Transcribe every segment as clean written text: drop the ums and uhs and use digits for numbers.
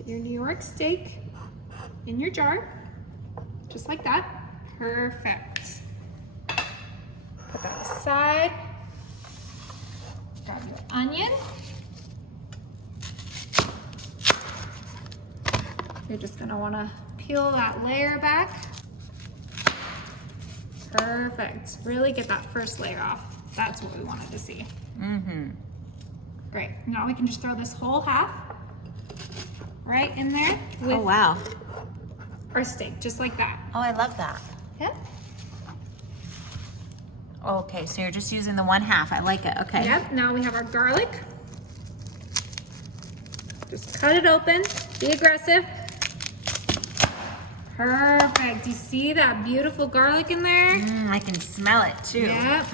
Get your New York steak in your jar, just like that. Perfect. Put that aside. Grab your onion. You're just gonna wanna peel that layer back. Perfect. Really get that first layer off. That's what we wanted to see. Mm-hmm. Great. Now we can just throw this whole half right in there with Oh, wow. our steak, just like that. Oh, I love that. Yep. Okay, so you're just using the 1/2. I like it. Okay. Yep. Now we have our garlic. Just cut it open. Be aggressive. Perfect. Do you see that beautiful garlic in there? I can smell it too. Yep.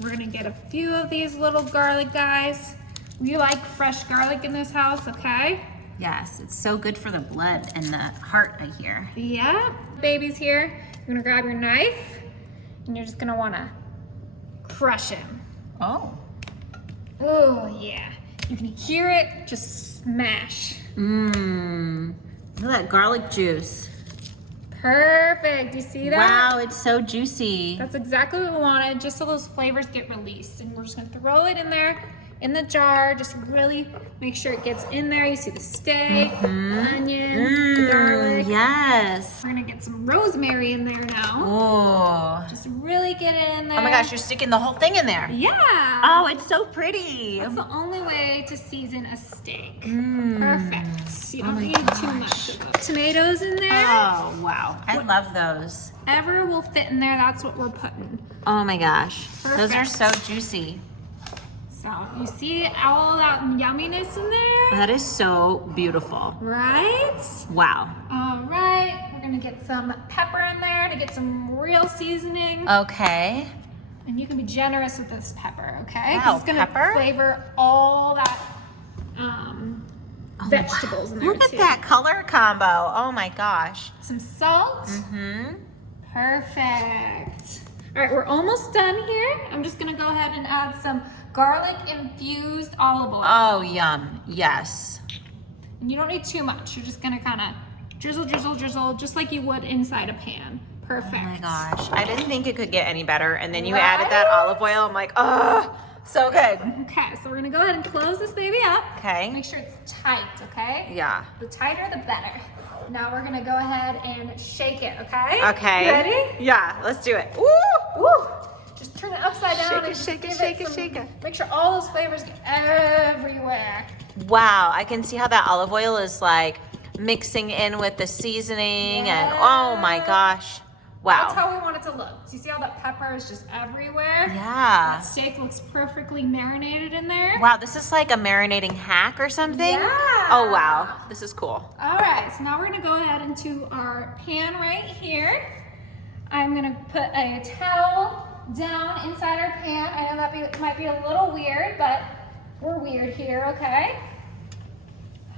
We're gonna get a few of these little garlic guys. We like fresh garlic in this house, okay? Yes, it's so good for the blood and the heart, I hear. Yep. Baby's here. You're gonna grab your knife and you're just gonna wanna crush him. Oh. Oh yeah. You can hear it just smash. Mmm. Look at that garlic juice. Perfect. Do you see that? Wow, it's so juicy. That's exactly what we wanted, just so those flavors get released. And we're just gonna throw it in there in the jar. Just really make sure it gets in there. You see the steak, the onion, the garlic. Yes. We're gonna get some rosemary in there now. Oh. Just really get it in there. Oh my gosh, you're sticking the whole thing in there. Yeah. Oh, it's so pretty. That's the only way to season a steak. Mm. Perfect. You don't my need too gosh. much of those. Tomatoes in there. Oh, wow. I love those. Whatever will fit in there, that's what we're putting. Oh my gosh. Those are Perfect. so juicy. So you see all that yumminess in there? That is so beautiful. Right? Wow. All right. We're gonna get some pepper in there to get some real seasoning. Okay. And you can be generous with this pepper, okay? 'Cause Wow, it's gonna pepper? flavor all that vegetables in there Look at too. that color combo. Oh my gosh. Some salt. Mm-hmm. Perfect. All right, we're almost done here. I'm just gonna go ahead and add some garlic infused olive oil. Oh, yum. Yes. And you don't need too much. You're just gonna kind of drizzle, drizzle, drizzle, just like you would inside a pan. Perfect. Oh my gosh. I didn't think it could get any better. And then you added that olive oil. I'm like, oh, so good. Okay, so we're gonna go ahead and close this baby up. Okay. Make sure it's tight, okay? Yeah. The tighter, the better. Now we're gonna go ahead and shake it, okay? Okay. You ready? Yeah, let's do it. Woo! Woo! Just turn it upside down Shake and it, just shake it, give shake it, some- shake it. Make sure all those flavors get everywhere. Wow, I can see how that olive oil is like mixing in with the seasoning and oh my gosh. That's Wow. how we want it to look. So you see how that pepper is just everywhere? Yeah. That steak looks perfectly marinated in there. Wow, this is like a marinating hack or something? Yeah. Oh wow, this is cool. All right, so now we're gonna go ahead into our pan right here. I'm gonna put a towel down inside our pan. I know that might be a little weird, but we're weird here, okay?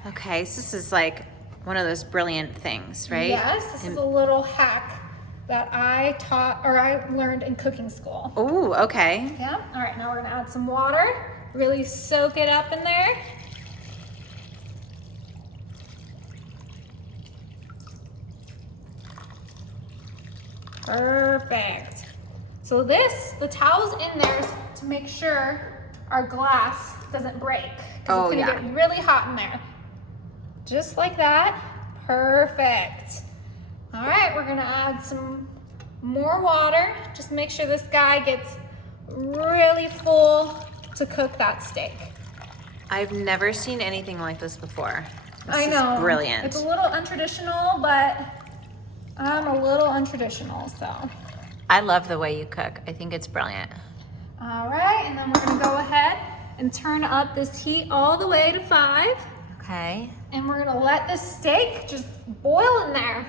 Okay, so this is like one of those brilliant things, right? Yes, this is a little hack that I learned in cooking school. Ooh, okay. Yeah, all right, now we're gonna add some water. Really soak it up in there. Perfect. So the towel's in there to make sure our glass doesn't break. 'Cause Oh, it's gonna yeah. get really hot in there. Just like that. Perfect. All right, we're gonna add some more water. Just make sure this guy gets really full to cook that steak. I've never seen anything like this before. This I know. is brilliant. It's a little untraditional, but I'm a little untraditional, so. I love the way you cook. I think it's brilliant. All right, and then we're gonna go ahead and turn up this heat all the way to 5. Okay. And we're gonna let this steak just boil in there.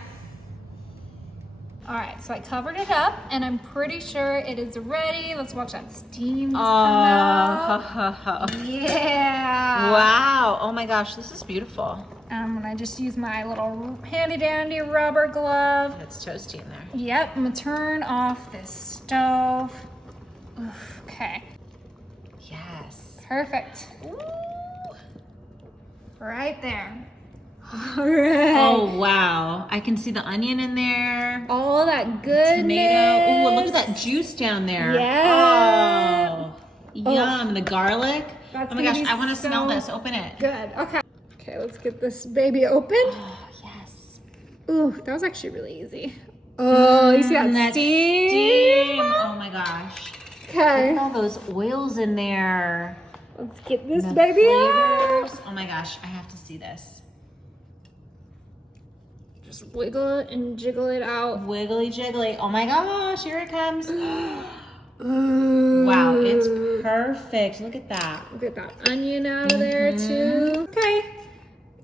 All right, so I covered it up and I'm pretty sure it is ready. Let's watch that steam just come out. Yeah. Wow. Oh my gosh, this is beautiful. I'm gonna just use my little handy dandy rubber glove. It's toasty in there. Yep, I'm gonna turn off this stove. Oof, okay, Yes. perfect. Ooh. Right there. All right. Oh, wow. I can see the onion in there. All that goodness. Tomato. Oh, look at that juice down there. Yeah. Oh, yum. The garlic. That's Oh my gonna gosh, be I want to smell so this. Open it. Good. Okay. Okay, let's get this baby open. Oh, yes. Ooh, that was actually really easy. Oh, you see that steam? Oh my gosh. Look Okay. at all those oils in there. Let's get this The baby flavors. out. Oh my gosh, I have to see this. Just wiggle it and jiggle it out. Wiggly jiggly. Oh my gosh, here it comes. Ooh. Wow, it's perfect. Look at that. Look at that onion out of there too. Okay.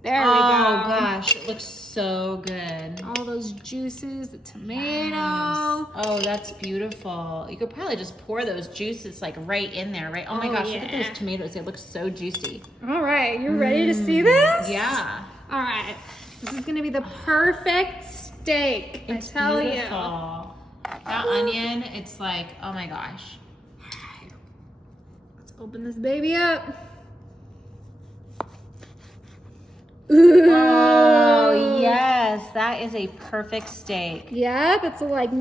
There we go. Oh gosh, it looks so good. All those juices, the tomato. Oh, that's beautiful. You could probably just pour those juices like right in there, right? Oh my gosh, look at yeah. those tomatoes. They look so juicy. All right, you ready to see this? Yeah. All right, this is gonna be the perfect steak. It's I tell beautiful. That onion, it's like, oh my gosh. you. All right, let's open this baby up. Oh, yes. That is a perfect steak. Yep, it's like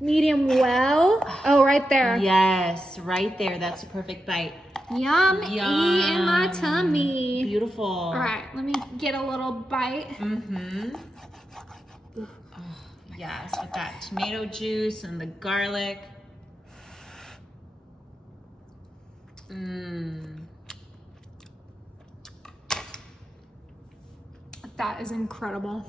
medium well. Oh, right there. Yes, right there. That's a perfect bite. Yum, Yum. in my tummy. Beautiful. All right, let me get a little bite. Mm-hmm. Oh, yes, with that tomato juice and the garlic. Mmm. That is incredible.